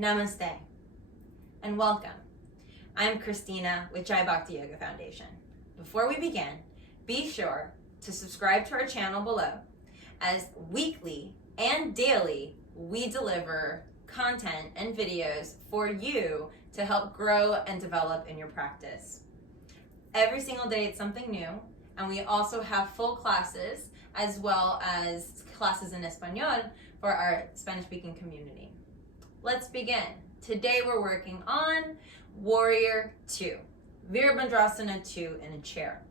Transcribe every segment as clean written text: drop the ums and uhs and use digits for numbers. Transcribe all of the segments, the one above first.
Namaste and welcome. I'm Christina with Jai Bhakti Yoga Foundation. Before we begin, be sure to subscribe to our channel below, as weekly and daily we deliver content and videos for you to help grow and develop in your practice. Every single day it's something new, and we also have full classes as well as classes in Espanol for our Spanish-speaking community. Let's begin. Today we're working on Warrior II, Virabhadrasana II in a chair.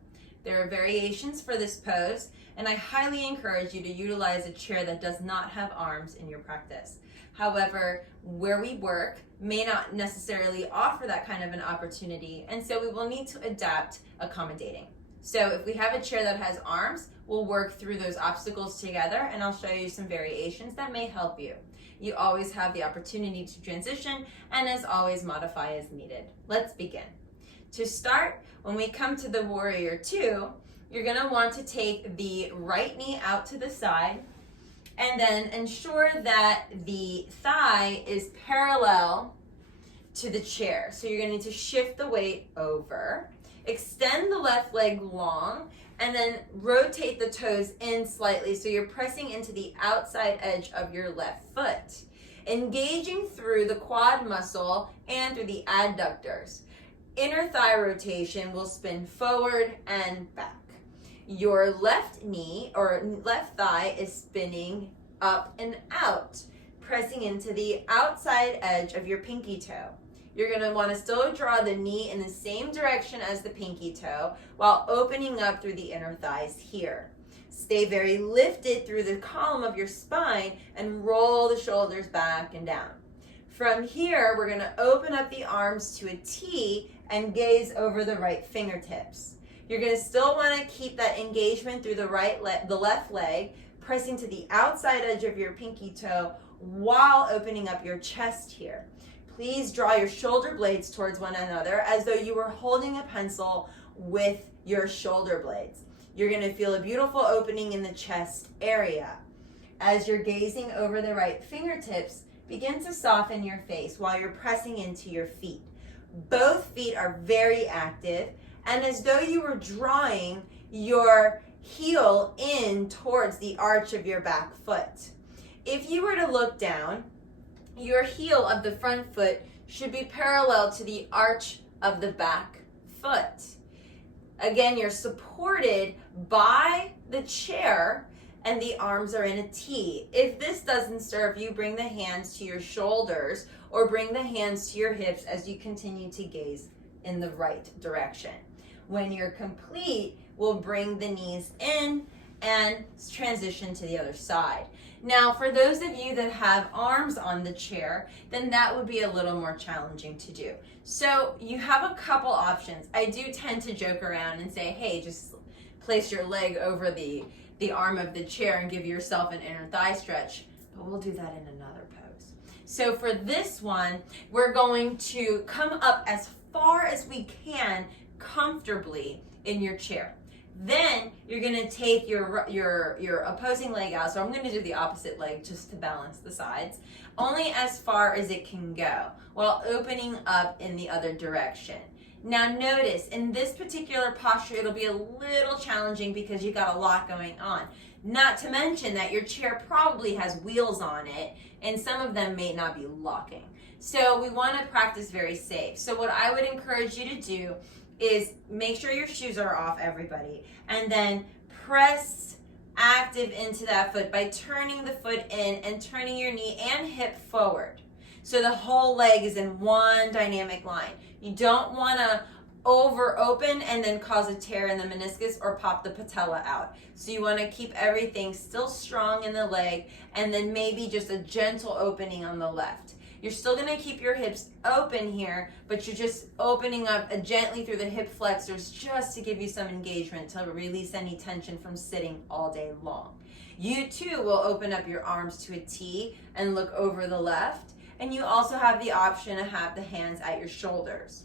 There are variations for this pose, and I highly encourage you to utilize a chair that does not have arms in your practice. However, where we work may not necessarily offer that kind of an opportunity, and so we will need to adapt accommodating. So if we have a chair that has arms, we'll work through those obstacles together, and I'll show you some variations that may help you. You always have the opportunity to transition, and as always, modify as needed. Let's begin. To start, when we come to the Warrior II, you're gonna want to take the right knee out to the side, and then ensure that the thigh is parallel to the chair. So you're gonna need to shift the weight over, extend the left leg long, and then rotate the toes in slightly so you're pressing into the outside edge of your left foot, engaging through the quad muscle and through the adductors. Inner thigh rotation will spin forward and back. Your left knee or left thigh is spinning up and out, pressing into the outside edge of your pinky toe. You're going to want to still draw the knee in the same direction as the pinky toe while opening up through the inner thighs here. Stay very lifted through the column of your spine and roll the shoulders back and down. From here, we're going to open up the arms to a T and gaze over the right fingertips. You're going to still want to keep that engagement through the left leg, pressing to the outside edge of your pinky toe while opening up your chest here. Please draw your shoulder blades towards one another as though you were holding a pencil with your shoulder blades. You're going to feel a beautiful opening in the chest area. As you're gazing over the right fingertips, begin to soften your face while you're pressing into your feet. Both feet are very active, and as though you were drawing your heel in towards the arch of your back foot. If you were to look down, your heel of the front foot should be parallel to the arch of the back foot. Again, you're supported by the chair and the arms are in a T. If this doesn't serve you, bring the hands to your shoulders or bring the hands to your hips as you continue to gaze in the right direction. When you're complete, we'll bring the knees in and transition to the other side. Now, for those of you that have arms on the chair, then that would be a little more challenging to do. So you have a couple options. I do tend to joke around and say, hey, just place your leg over the arm of the chair and give yourself an inner thigh stretch, but we'll do that in another pose. So for this one, we're going to come up as far as we can comfortably in your chair. Then you're going to take your opposing leg out. So I'm going to do the opposite leg just to balance the sides, only as far as it can go while opening up in the other direction. Now notice, in this particular posture, it'll be a little challenging because you got a lot going on. Not to mention that your chair probably has wheels on it, and some of them may not be locking. So we want to practice very safe. So what I would encourage you to do is make sure your shoes are off, everybody, and then press active into that foot by turning the foot in and turning your knee and hip forward. So the whole leg is in one dynamic line. You don't want to over open and then cause a tear in the meniscus or pop the patella out. So you want to keep everything still strong in the leg and then maybe just a gentle opening on the left. You're still going to keep your hips open here, but you're just opening up gently through the hip flexors just to give you some engagement to release any tension from sitting all day long. You too will open up your arms to a T and look over the left, and you also have the option to have the hands at your shoulders.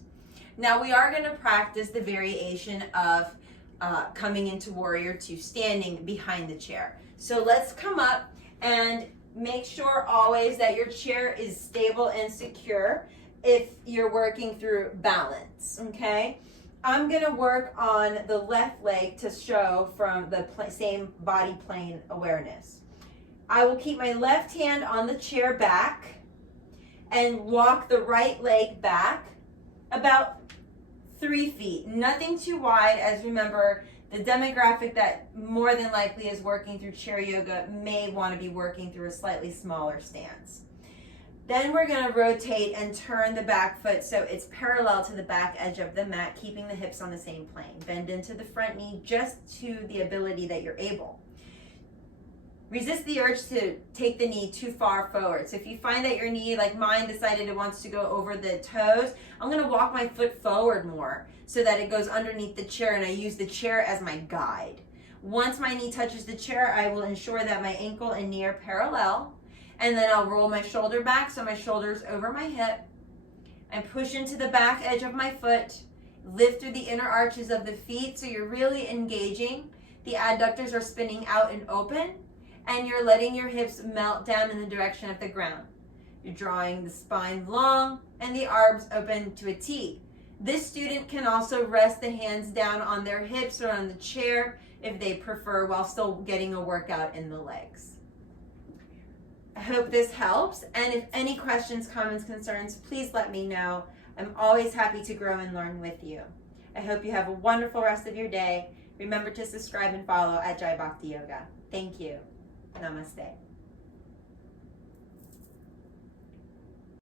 Now we are going to practice the variation of coming into Warrior II, standing behind the chair. So let's come up and make sure always that your chair is stable and secure if you're working through balance, okay? I'm gonna work on the left leg to show from the same body plane awareness. I will keep my left hand on the chair back and walk the right leg back about 3 feet. Nothing too wide, as remember, the demographic that more than likely is working through chair yoga may want to be working through a slightly smaller stance. Then we're going to rotate and turn the back foot so it's parallel to the back edge of the mat, keeping the hips on the same plane. Bend into the front knee just to the ability that you're able. Resist the urge to take the knee too far forward. So if you find that your knee, like mine, decided it wants to go over the toes, I'm going to walk my foot forward more so that it goes underneath the chair, and I use the chair as my guide. Once my knee touches the chair, I will ensure that my ankle and knee are parallel, and then I'll roll my shoulder back so my shoulder's over my hip, and push into the back edge of my foot, lift through the inner arches of the feet so you're really engaging. The adductors are spinning out and open, and you're letting your hips melt down in the direction of the ground. You're drawing the spine long and the arms open to a T. This student can also rest the hands down on their hips or on the chair if they prefer, while still getting a workout in the legs. I hope this helps, and if any questions, comments, concerns, please let me know. I'm always happy to grow and learn with you. I hope you have a wonderful rest of your day. Remember to subscribe and follow at Jai Bhakti Yoga. Thank you. Namaste.